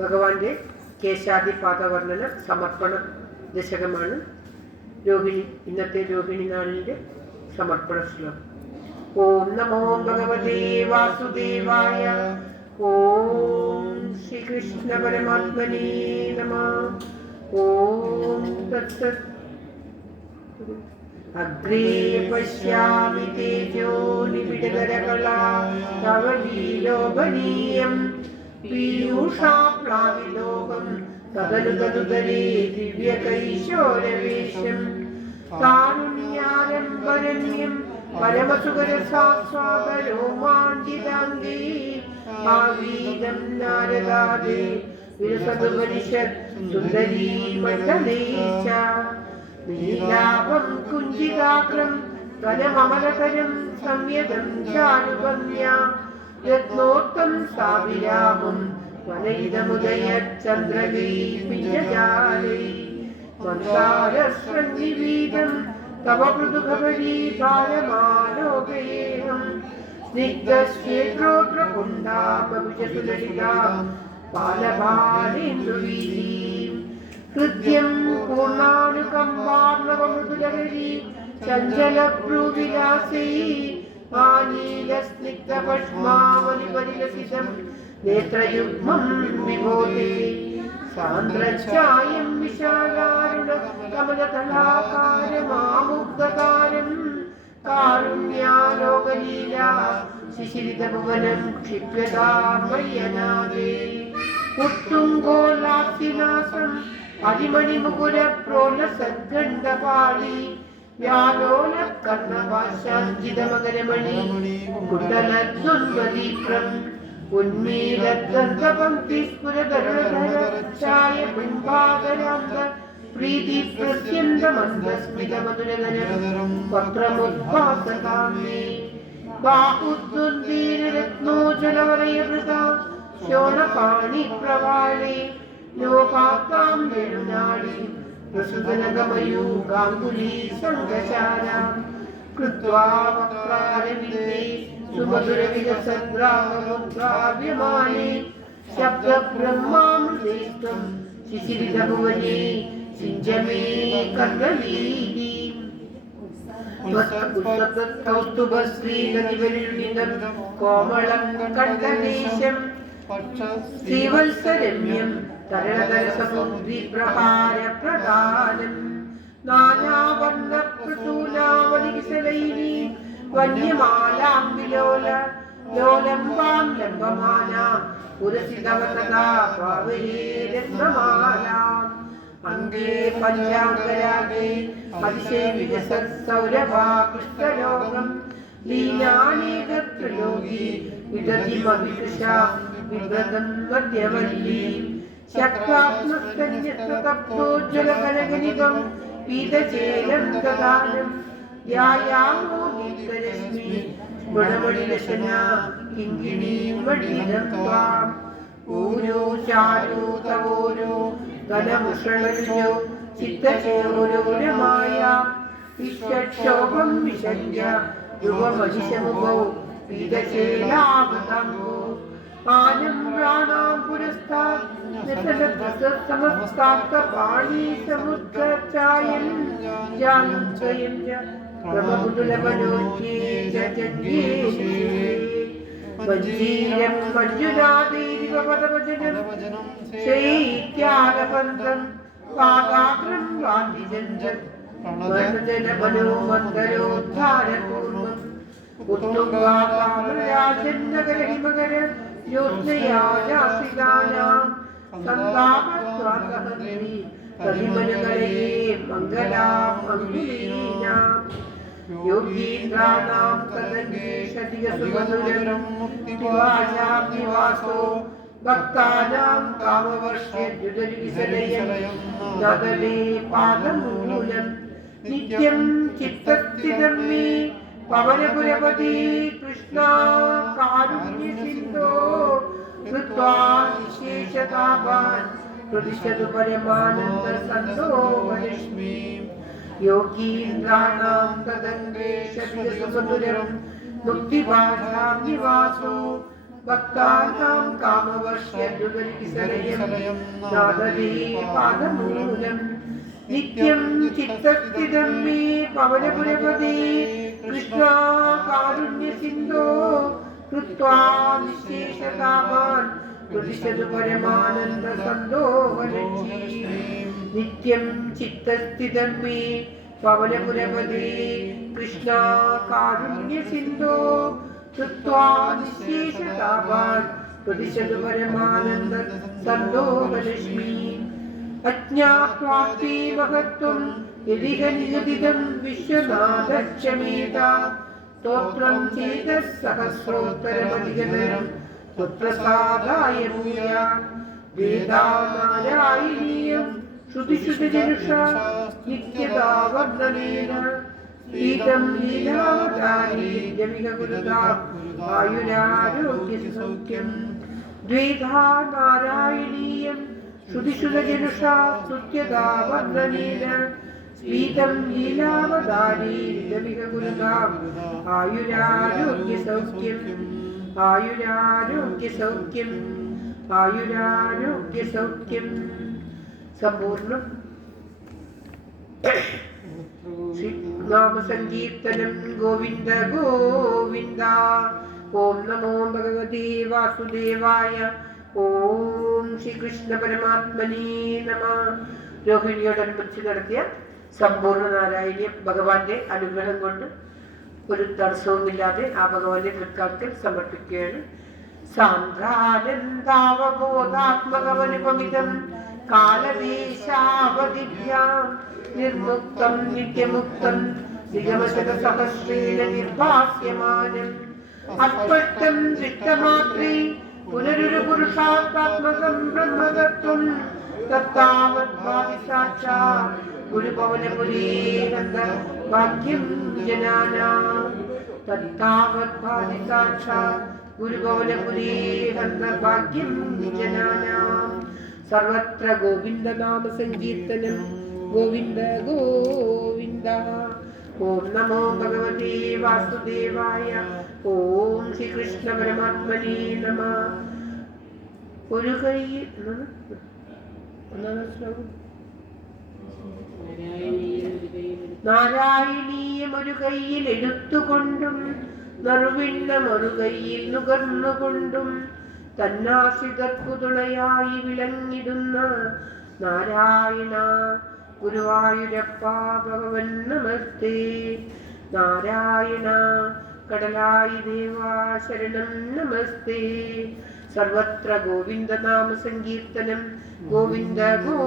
ഭഗവാന്റെ കേശാദിപാദവർണ്ണന സമർപ്പണ ദശകമാണ് രോഹിണി, ഇന്നത്തെ രോഹിണി നാളിൻ്റെ സമർപ്പണ ശ്ലോകം. ഓം നമോ ഭഗവതേ വാസുദേവായ. ഓം ശ്രീകൃഷ്ണ പരമാത്മനേ നമഃ. ഓം തത്സത്. അഗ്രേ പശ്യാമി തേജോ നിബിഡകരകലാ തവ ലീലോഭനീയം പീയൂഷാപ്ലാവിലോകം തദനു തദുദരേ ദിവ്യകൈശോരവേശം കാരുണ്യാരംഭരണ്യം പരമസുഖരസാസ്വാദരോമാഞ്ചിതാംഗീ ആവീദം നാരദാദേ വിരസതുപനിഷത് സുന്ദരീ മണ്ഡലേശ നീലാഭം കുഞ്ചികാഗ്രം തലമമലകരം സംയതം ചാരുകന്യ രത്നോക്തം സാവിരാമം വനയിതമുദയചന്ദ്രഗീ പിഞ്ചജാലൈ മന്ദാരസ്രഞ്ജീവീതം തവ മൃദുഭവരീ ബാലമാലോകേഹം സ്നിഗ്ധശ്ചേത്രോദ്രകുണ്ടാമവിജസുലളിതാ ബാലബാലേന്ദുവീരീം ഹൃദ്യം പൂർണ്ണാനുകമ്പാർണവമൃദുലഹരീ ചഞ്ചലഭ്രൂവിലാസൈ ആനീലസ്നിഗ്ധപഷ്മാവലിപരിലസിതം നേത്രയുഗ്മം വിഭോതി സാന്ദ്രഛായം വിശാലാരുണ കമലതലാകാരമാമുഗ്ധകാരം കാരുണ്യാലോകലീലാ ശിശിരിതഭുവനം ക്ഷിപ്യതാമയ്യനാദേ ഉത്തുംഗോലാപ്തിനാസം അരിമണിമുകുര പ്രോലസദ്ഗണ്ഡപാളി വ്യാലോല കർണപാശാഞ്ജിതമകരമണി കുണ്ടലദ്വന്ദ്വദീപ്രം ഉന്മീലദ്വന്ദ്വപംക്തിസ്ഫുരതരുണധര ഛായബിംബാകരാന്ത പ്രീതി പ്രസ്യന്തമന്ദസ്മിതമധുരധരം വക്രമുദ്ഭാസകാമേ ബാഹുദ്വന്ദ്വീരരത്നോജ്വലവലയവൃത ശോണപാണി പ്രവാളേ ലോകാത്താം വേണുനാളി പ്രസുതനഗമയൂ ഗാംഗുലീ സംഘചാരാ കൃത്വാ വക്രാരവിന്ദേ സുമധുരവികസദ്രാഗമുദ്രാവ്യമാനേ ശബ്ദബ്രഹ്മാമൃതേസ്ത്വം ശിശിരിതഭുവനേ സിഞ്ചമേ കർണവീതി കൗസ്തുഭശ്രീലതിവരുണിതം കോമളം കണ്ഠദേശം ശ്രീവത്സരമ്യം തരളതരസമുദ്രിപ്രഹാരപ്രധാനം നാനാവർണ്ണപ്രസൂനാവലികിസലൈരീ വന്യമാലാം വിലോല ലോലംബാം ലംബമാനാ പുരസിതവതദാ പാവയേ രത്നമാലാം അംഗേ പഞ്ചാംഗരാഗേ അതിശയവികസത്സൗരഭാ കൃഷ്ണലോകം ലീലാനേകത്രലോകീ വിദതിമവികൃശാ വിവ്രതം മധ്യവല്ലീ ശക്രാത്മസ്തന്യസ്വതപ്തോജ്വലകനകനികം പീതചേലം ദദാനം ധ്യായാമോ ദീപ്തരശ്മി ഗുണമണിരശനാ കിങ്കിണീം മണിരം ത്വാം ഊരോ ചാരോ തവോരോ ധനമുഷണോ ചിത്തചേരോരമായ വിശ്വക്ഷോഭം വിശഞ്ജ യുവമഹിഷമുഖോ പീതചേലാവതംഗോ ആനം പ്രാണാം പുരസ്താത് സമസ്താപ്തപാണീ സമുദ്രഛായം ജാനം സ്വയം ച പ്രഭകുതുലമനോജ്ഞേ ജജന്യേ വജ്രീരം മഞ്ജുനാഥേരിവ പദഭജനം ശൈത്യാലപന്തം പാദാഗ്രം വാദിജന്തം മനോമന്ദരോദ്ധാരപൂർവം ഉത്തുംഗാകാമരാജന്നഗരഹിമകര യോസ്നയാജാസികാനാം സന്താപസ്വാഗഹന്ത്രി കവിമനുകളേ മംഗലാം അംഗുലീനാം യോഗീന്ദ്രാണാം തദന്യേഷധികസുമധുരം മുക്തിവാചാം നിവാസോ ഭക്താനാം കാമവർഷ്യദ്യുതരിവിസലയം ദദലേ പാദമൂലം നിത്യം ചിത്തസ്ഥിതം മേ പവനപുരപതി കൃഷ്ണ കാരുണ്യസിന്ധോ കൃത്വാ നിശേഷതാപാൻ പ്രതിശതു പരമാനന്ദസന്തോമലക്ഷ്മീ യോഗീന്ദ്രാണാം തദന്വേഷധികസുമധുരം മുക്തിഭാഷാം നിവാസോ ഭക്താനാം കാമവർഷ്യദ്രുതരിസലയം നാദദേ പാദമൂലം നിത്യം ചിത്തസ്ഥിതം മേ പവനപുരപദേ കൃഷ്ണ കാരുണ്യസിന്ധോ കൃത്വാ നിശേഷതാപാൻ തുദിശതു പരമാനന്ദ സന്തോഹലക്ഷീ നിത്യം ചിത്തസ്ഥിതം മേ പവനപുരപദേ കൃഷ്ണ കാരുണ്യസിന്ധോ കൃത്വാ നിശേഷതാപാൻ തുദിശതു പരമാനന്ദ സന്തോഹലക്ഷ്മീ അജ്ഞാത്വാപി മഹത്വം യദിഹ നിഗദിതം വിശ്വനാഥക്ഷമേതാ സ്തോത്രം ചേതസഹസ്രോത്തരമധികതരം ത്വത്പ്രസാദായ ഭൂയാത് വേദാനാരായണീയം ശ്രുതിശ്രുതിജനുഷാ നിത്യതാ വർണ്ണനേന സ്ഫീതം ലീലാവതാരീജമിക ഗുരുതാ ആയുരാരോഗ്യസൗഖ്യം ദ്വേധാ നാരായണീയം ശ്രുതിശ്രുതജനുഷാ സ്തുത്യതാ വർണ്ണനേന സ്ഫീതം ലീലാവതാരീജമിക ഗുരുതാ ആയുരാരോഗ്യസൗഖ്യം ആയുരാരോഗ്യസൗഖ്യം ആയുരാരോഗ്യസൗഖ്യം. സമ്പൂർണ്ണം. നാമസങ്കീർത്തനം ഗോവിന്ദ ഗോവിന്ദ. ഓം നമോ ഭഗവതേ വാസുദേവായ. ഓം ശ്രീകൃഷ്ണ പരമാത്മനേ നമഃ. രോഹിണിയോടനുബന്ധിച്ച് നടത്തിയ സമ്പൂർണ്ണ നാരായണീയം ഭഗവാന്റെ അനുഗ്രഹം കൊണ്ട് ഒരു തടസ്സവുമില്ലാതെ ആ ഭഗവാന്റെ തൃക്കാൽക്കൽ സമർപ്പിക്കുകയാണ്. സാന്ദ്രാനന്ദാവബോധാത്മകമനുപമിതം കാലദേശാവധിഭ്യാം നിർമുക്തം നിത്യമുക്തം നിഗമശതസഹസ്രേണ നിർഭാസ്യമാനം അസ്പഷ്ടം ദൃഷ്ടമാത്രേ പുനരൊരു പുരുഷാത്മാത്മകം ബ്രഹ്മതത്വം തത്താവദ്ഭാവി സാക്ഷാത് ഗുരുഭവനപുരീനന്ദ ഭാഗ്യം ജനാനാം. തത്താവദ്ഭാവി സാക്ഷാത് ഗുരുഭവനപുരീനന്ദ ഭാഗ്യം ജനാനാം. സർവത്ര ഗോവിന്ദനാമ സങ്കീർത്തനം. ഗോവിന്ദ ഗോവിന്ദ. ഓം നമോ ഭഗവതേ വാസുദേവായ. ഓം ശ്രീകൃഷ്ണ പരമാത്മനേ നമഃ. ഒരു കൈ നാരായണീയം ഒരു കൈയിൽ എടുത്തുകൊണ്ടും നറുവിണ്ണം ഒരു കൈയിൽ നുകർന്നുകൊണ്ടും തന്നാശ്രിതർക്കു തുണയായി വിളങ്ങിടുന്ന നാരായണ ഗുരുവായൂരപ്പ ഭഗവൻ നമസ്തേ. നാരായണ കടലായി ദേവാ ശരണം നമസ്തേ. സർവത്ര ഗോവിന്ദനാമ സങ്കീർത്തനം. ഗോവിന്ദ ഗോ